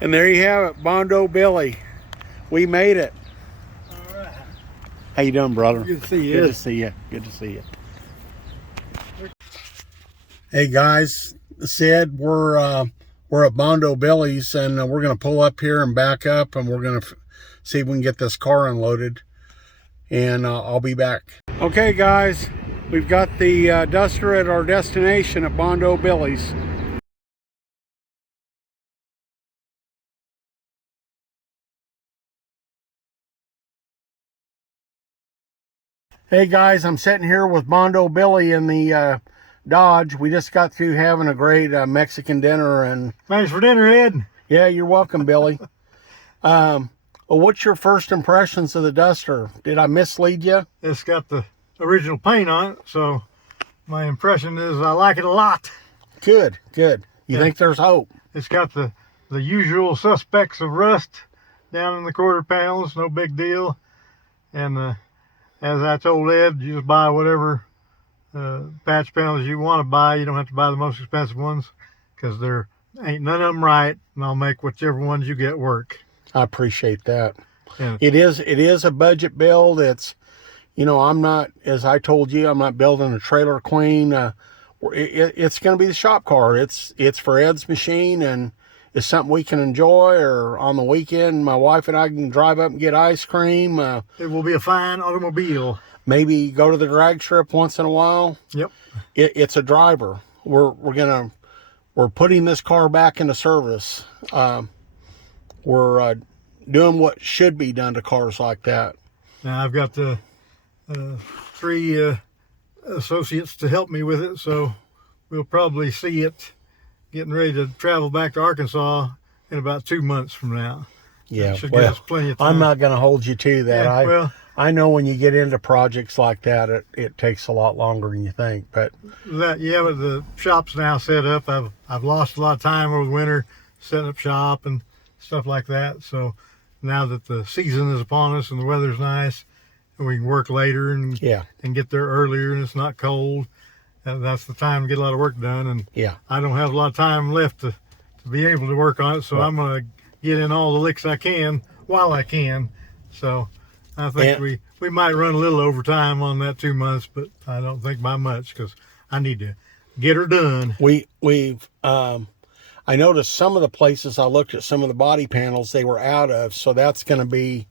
And there you have it, Bondo Billy. We made it. All right. How you doing, brother? Good to see you. Good to see you. Good to see you. Hey guys, Sid, we're at Bondo Billy's, and we're gonna pull up here and back up, and we're gonna see if we can get this car unloaded. And I'll be back. Okay, guys, we've got the Duster at our destination at Bondo Billy's. Hey guys, I'm sitting here with Bondo Billy in the Dodge. We just got through having a great Mexican dinner, and Thanks for dinner, Ed. yeah, you're welcome, Billy. Well, what's your first impressions of the Duster? Did I mislead you? It's got the original paint on it, so my impression is I like it a lot. Good, good. You think there's hope? It's got the usual suspects of rust down in the quarter panels, no big deal. And as I told Ed, you just buy whatever patch panels you want to buy. You don't have to buy the most expensive ones, because there ain't none of them right, and I'll make whichever ones you get work. I appreciate that. Yeah. It is a budget build. It's, you know, I'm not, as I told you, I'm not building a trailer queen. It's going to be the shop car. It's for Ed's machine, and it's something we can enjoy, or on the weekend, my wife and I can drive up and get ice cream. It will be a fine automobile. Maybe go to the drag strip once in a while. Yep. It's a driver. We're putting this car back into service. We're doing what should be done to cars like that. Now I've got the 3 associates to help me with it, so we'll probably see it getting ready to travel back to Arkansas in about 2 months from now. Yeah, Should give us plenty of time. I'm not going to hold you to that. Yeah, I know when you get into projects like that, it takes a lot longer than you think. But but the shop's now set up. I've lost a lot of time over the winter setting up shop and stuff like that. So now that the season is upon us and the weather's nice, and we can work later and get there earlier, and it's not cold, that's the time to get a lot of work done. And I don't have a lot of time left to be able to work on it, so I'm going to get in all the licks I can while I can. So I think we might run a little overtime on that 2 months, but I don't think by much, because I need to get her done. We've I noticed some of the places I looked at, some of the body panels they were out of, so that's going to be,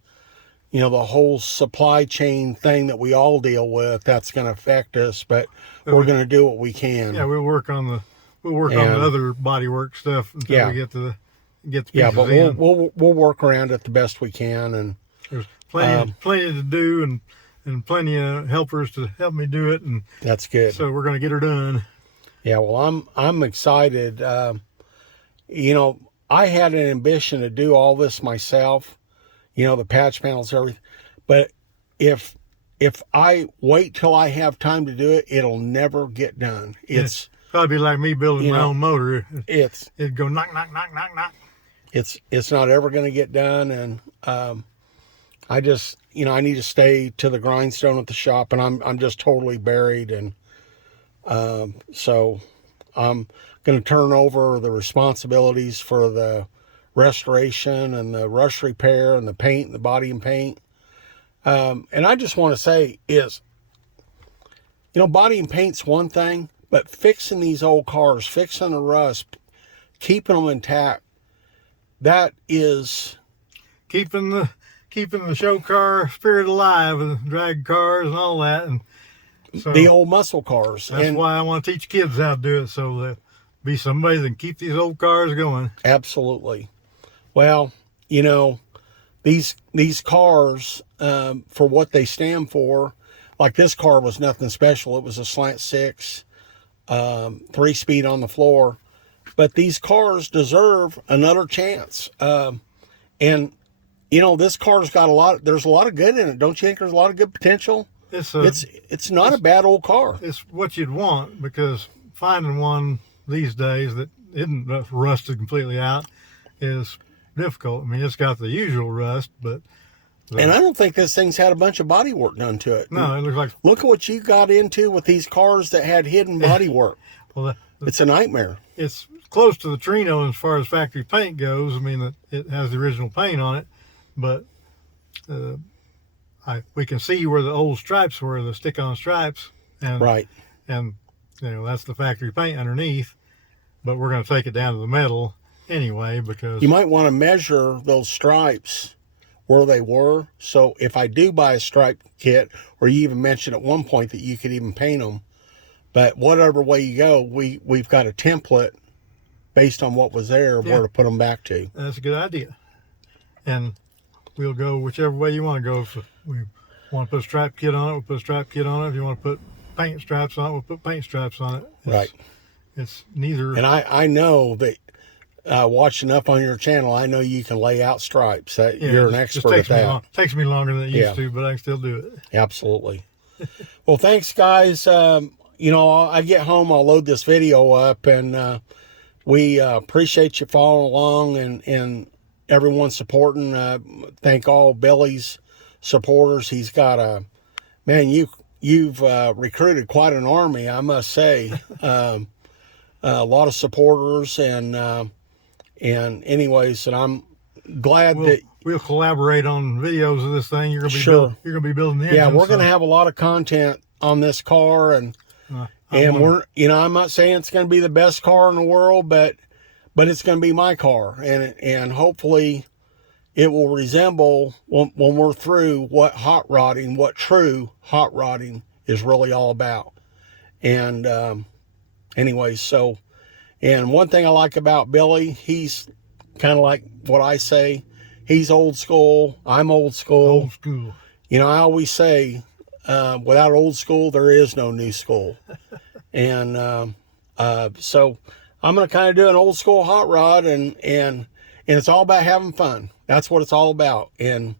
you know, the whole supply chain thing that we all deal with. That's going to affect us, but we're going to do what we can. Yeah, we'll work on the other body work stuff until we get the pieces but in. we'll work around it the best we can, and there's plenty to do, and plenty of helpers to help me do it, and that's good. So we're going to get her done. Yeah, well, I'm excited. You know, I had an ambition to do all this myself, you know, the patch panels, everything. But if I wait till I have time to do it, it'll never get done. It's probably like me building my own motor. It'd go knock, knock, knock, knock, knock. It's not ever going to get done. And I just, you know, I need to stay to the grindstone at the shop, and I'm just totally buried. And so I'm going to turn over the responsibilities for the restoration and the rush repair and the paint and the body and paint. And I just want to say is, you know, body and paint's one thing, but fixing these old cars, fixing the rust, keeping them intact, that is keeping the show car spirit alive, and drag cars and all that. And so the old muscle cars. That's why I want to teach kids how to do it, so that be somebody that can keep these old cars going. Absolutely. Well, you know, these cars, for what they stand for, like this car was nothing special. It was a slant 6, 3-speed on the floor. But these cars deserve another chance. And, you know, this car's got there's a lot of good in it. Don't you think there's a lot of good potential? It's not a bad old car. It's what you'd want, because finding one these days that isn't rusted completely out is difficult. I mean, it's got the usual rust, but and I don't think this thing's had a bunch of body work done to it. No, it looks like, look at what you got into with these cars that had hidden body work. Well, it's a nightmare. It's close to the Trino as far as factory paint goes. I mean, it has the original paint on it, but we can see where the old stripes were, the stick-on stripes, and Right. and that's the factory paint underneath. But we're going to take it down to the metal anyway, because You might want to measure those stripes where they were. So if I do buy a stripe kit, or you even mentioned at one point that you could even paint them, but whatever way you go, we've got a template based on what was there of where to put them back to. that's a good idea. And we'll go whichever way you want to go. If we want to put a stripe kit on it, we'll put a stripe kit on it. If you want to put paint stripes on it, we'll put paint stripes on it. Right. It's neither. And I know that watching up on your channel, I know you can lay out stripes. You're an expert at that. Takes me longer than it used to, but I can still do it. Absolutely. Well, thanks, guys. I get home, I'll load this video up, and we appreciate you following along and everyone supporting. Thank all Billy's supporters. He's got you've recruited quite an army, I must say. A lot of supporters, and anyways, and I'm glad that we'll collaborate on videos of this thing. You're gonna be you're gonna be building the engine. Yeah, we're gonna have a lot of content on this car, and I'm not saying it's gonna be the best car in the world, but it's gonna be my car, and hopefully it will resemble when we're through what true hot rodding is really all about. And anyways, so, and one thing I like about Billy, he's kind of like what I say. He's old school. I'm old school. Old school. I always say, without old school, there is no new school. And so I'm going to kind of do an old school hot rod, and it's all about having fun. That's what it's all about. And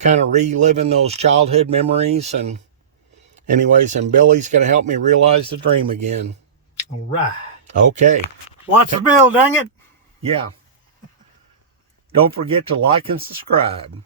kind of reliving those childhood memories. And anyways, and Billy's going to help me realize the dream again. All right. Okay. Watch the bill, dang it. Yeah. Don't forget to like and subscribe.